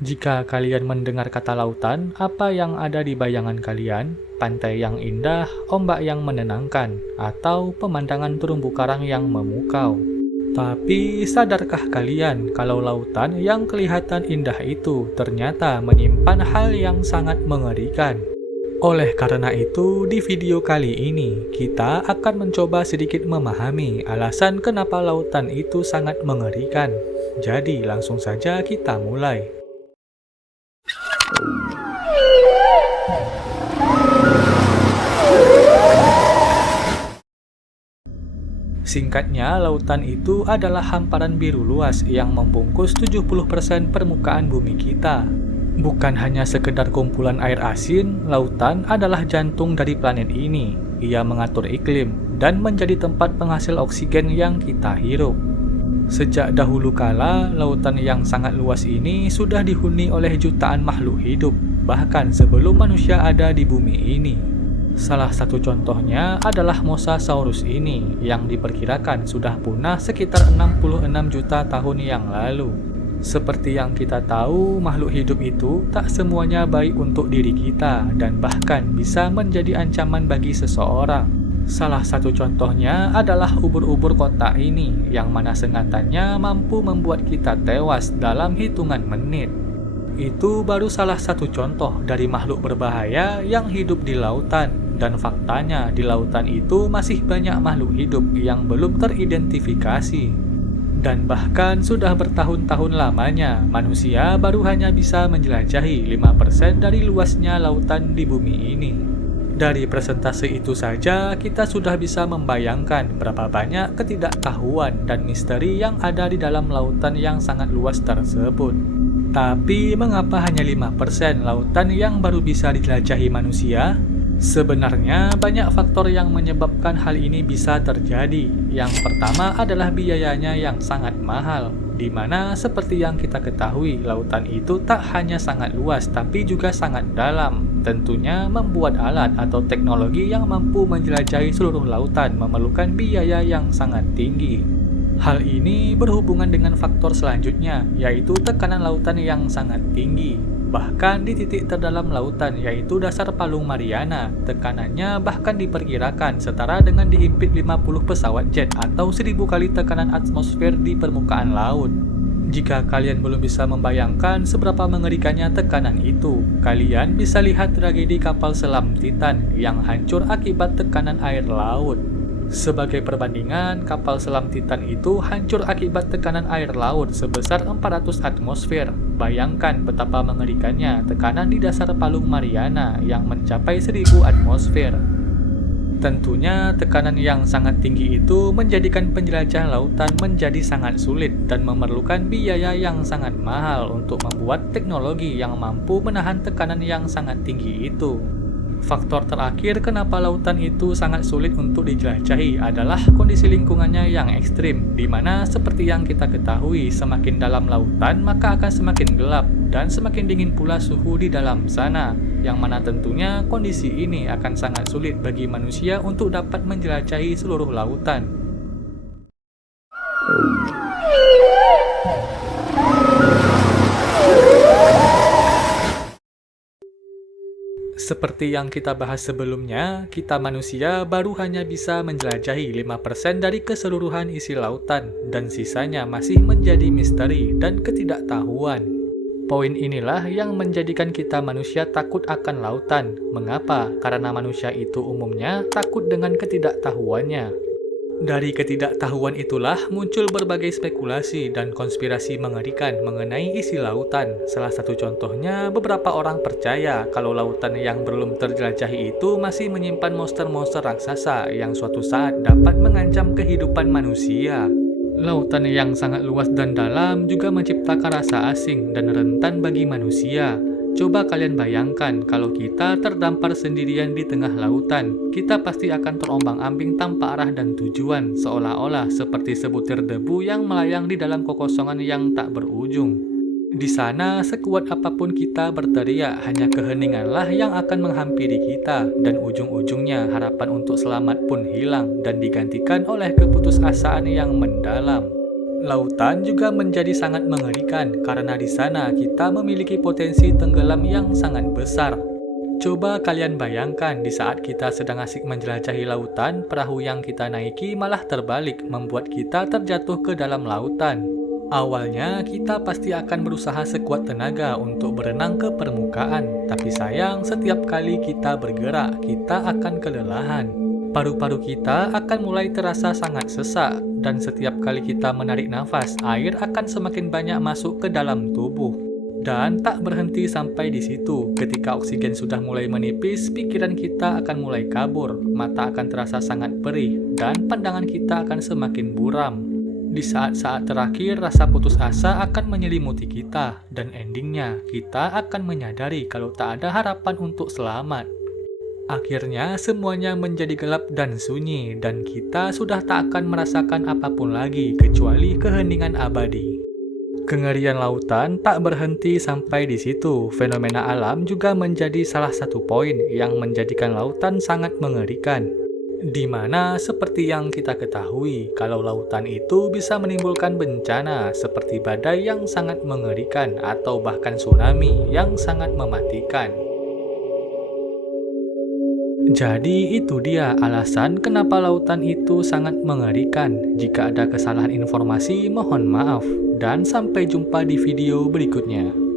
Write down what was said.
Jika kalian mendengar kata lautan, apa yang ada di bayangan kalian? Pantai yang indah, ombak yang menenangkan, atau pemandangan terumbu karang yang memukau? Tapi sadarkah kalian kalau lautan yang kelihatan indah itu ternyata menyimpan hal yang sangat mengerikan? Oleh karena itu, di video kali ini kita akan mencoba sedikit memahami alasan kenapa lautan itu sangat mengerikan. Jadi, langsung saja kita mulai. Singkatnya, lautan itu adalah hamparan biru luas yang membungkus 70% permukaan bumi kita. Bukan hanya sekedar kumpulan air asin, lautan adalah jantung dari planet ini. Ia mengatur iklim dan menjadi tempat penghasil oksigen yang kita hirup. Sejak dahulu kala, lautan yang sangat luas ini sudah dihuni oleh jutaan makhluk hidup, bahkan sebelum manusia ada di bumi ini. Salah satu contohnya adalah Mosasaurus ini, yang diperkirakan sudah punah sekitar 66 juta tahun yang lalu. Seperti yang kita tahu, makhluk hidup itu tak semuanya baik untuk diri kita, dan bahkan bisa menjadi ancaman bagi seseorang. Salah satu contohnya adalah ubur-ubur kota ini, yang mana sengatannya mampu membuat kita tewas dalam hitungan menit. Itu baru salah satu contoh dari makhluk berbahaya yang hidup di lautan, dan faktanya di lautan itu masih banyak makhluk hidup yang belum teridentifikasi. Dan bahkan sudah bertahun-tahun lamanya, manusia baru hanya bisa menjelajahi 5% dari luasnya lautan di bumi ini. Dari presentase itu saja, kita sudah bisa membayangkan berapa banyak ketidaktahuan dan misteri yang ada di dalam lautan yang sangat luas tersebut. Tapi, mengapa hanya 5% lautan yang baru bisa dijelajahi manusia? Sebenarnya, banyak faktor yang menyebabkan hal ini bisa terjadi. Yang pertama adalah biayanya yang sangat mahal, di mana seperti yang kita ketahui, lautan itu tak hanya sangat luas, tapi juga sangat dalam. Tentunya, membuat alat atau teknologi yang mampu menjelajahi seluruh lautan memerlukan biaya yang sangat tinggi. Hal ini berhubungan dengan faktor selanjutnya, yaitu tekanan lautan yang sangat tinggi. Bahkan di titik terdalam lautan, yaitu dasar Palung Mariana, tekanannya bahkan diperkirakan setara dengan dihimpit 50 pesawat jet atau 1000 kali tekanan atmosfer di permukaan laut. Jika kalian belum bisa membayangkan seberapa mengerikannya tekanan itu, kalian bisa lihat tragedi kapal selam Titan yang hancur akibat tekanan air laut. Sebagai perbandingan, kapal selam Titan itu hancur akibat tekanan air laut sebesar 400 atmosfer. Bayangkan betapa mengerikannya tekanan di dasar Palung Mariana yang mencapai 1000 atmosfer. Tentunya tekanan yang sangat tinggi itu menjadikan penjelajah lautan menjadi sangat sulit dan memerlukan biaya yang sangat mahal untuk membuat teknologi yang mampu menahan tekanan yang sangat tinggi itu. Faktor terakhir kenapa lautan itu sangat sulit untuk dijelajahi adalah kondisi lingkungannya yang ekstrim, di mana seperti yang kita ketahui, semakin dalam lautan maka akan semakin gelap dan semakin dingin pula suhu di dalam sana, yang mana tentunya kondisi ini akan sangat sulit bagi manusia untuk dapat menjelajahi seluruh lautan. Seperti yang kita bahas sebelumnya, kita manusia baru hanya bisa menjelajahi 5% dari keseluruhan isi lautan, dan sisanya masih menjadi misteri dan ketidaktahuan. Poin inilah yang menjadikan kita manusia takut akan lautan. Mengapa? Karena manusia itu umumnya takut dengan ketidaktahuannya. Dari ketidaktahuan itulah muncul berbagai spekulasi dan konspirasi mengerikan mengenai isi lautan. Salah satu contohnya, beberapa orang percaya kalau lautan yang belum terjelajahi itu masih menyimpan monster-monster raksasa yang suatu saat dapat mengancam kehidupan manusia. Lautan yang sangat luas dan dalam juga menciptakan rasa asing dan rentan bagi manusia. Coba kalian bayangkan kalau kita terdampar sendirian di tengah lautan, kita pasti akan terombang-ambing tanpa arah dan tujuan, seolah-olah seperti sebutir debu yang melayang di dalam kekosongan yang tak berujung. Di sana, sekuat apapun kita berteriak, hanya keheninganlah yang akan menghampiri kita, dan ujung-ujungnya harapan untuk selamat pun hilang dan digantikan oleh keputusasaan yang mendalam. Lautan juga menjadi sangat mengerikan karena di sana kita memiliki potensi tenggelam yang sangat besar. Coba kalian bayangkan di saat kita sedang asik menjelajahi lautan, perahu yang kita naiki malah terbalik, membuat kita terjatuh ke dalam lautan. Awalnya kita pasti akan berusaha sekuat tenaga untuk berenang ke permukaan, tapi sayang setiap kali kita bergerak, kita akan kelelahan. Paru-paru kita akan mulai terasa sangat sesak, dan setiap kali kita menarik nafas, air akan semakin banyak masuk ke dalam tubuh. Dan tak berhenti sampai di situ, ketika oksigen sudah mulai menipis, pikiran kita akan mulai kabur, mata akan terasa sangat perih, dan pandangan kita akan semakin buram. Di saat-saat terakhir, rasa putus asa akan menyelimuti kita, dan endingnya, kita akan menyadari kalau tak ada harapan untuk selamat. Akhirnya semuanya menjadi gelap dan sunyi, dan kita sudah tak akan merasakan apapun lagi kecuali keheningan abadi. Kengerian lautan tak berhenti sampai di situ. Fenomena alam juga menjadi salah satu poin yang menjadikan lautan sangat mengerikan. Di mana seperti yang kita ketahui, kalau lautan itu bisa menimbulkan bencana seperti badai yang sangat mengerikan atau bahkan tsunami yang sangat mematikan. Jadi itu dia alasan kenapa lautan itu sangat mengerikan. Jika ada kesalahan informasi, mohon maaf. Dan sampai jumpa di video berikutnya.